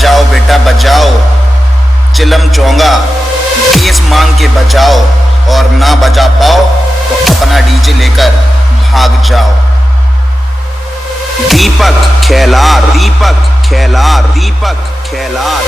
बजाओ बेटा बजाओ, चिलम चोंगा बेस मांग के बजाओ, और ना बजा पाओ तो अपना डीजे लेकर भाग जाओ। दीपक खेलार, दीपक खेलार, दीपक खेलार।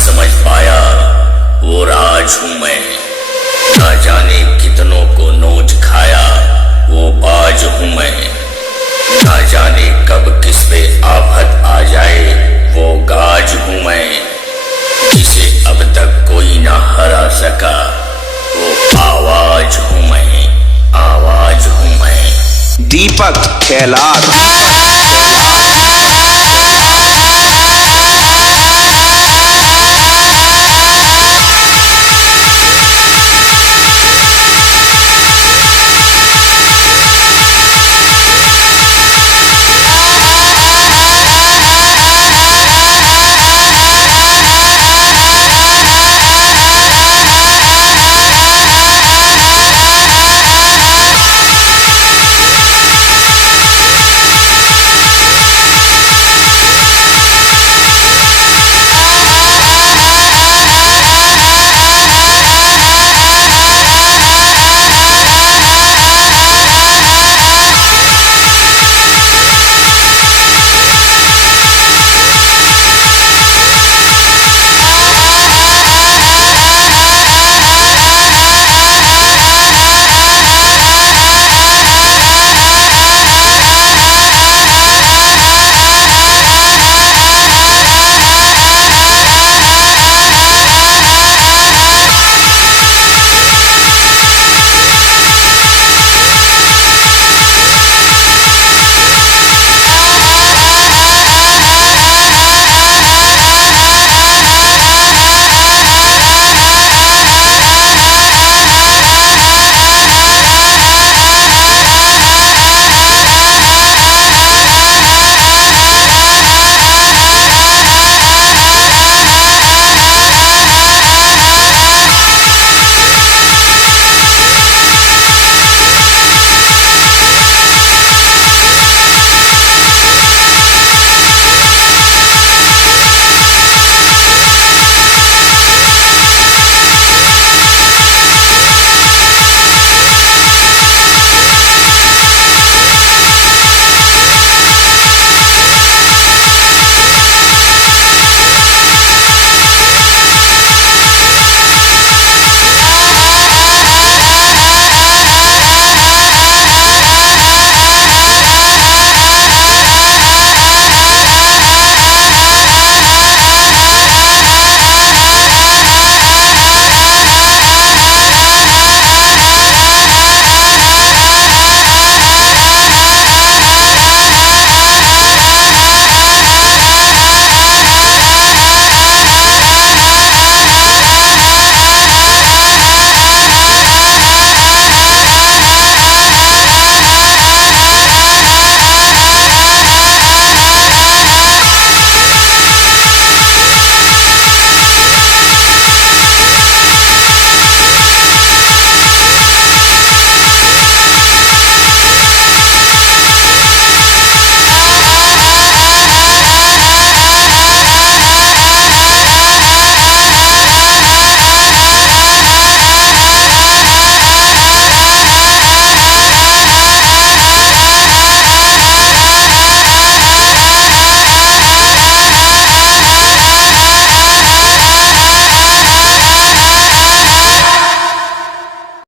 समझ पाया वो राज हूं मैं, ना जाने कितनों को नोच खाया वो बाज हूं मैं, ना जाने कब किस पे आफत आ जाए वो गाज हूं मैं, जिसे अब तक कोई ना हरा सका वो आवाज हूं मैं, आवाज हूं मैं। दीपक खेलार।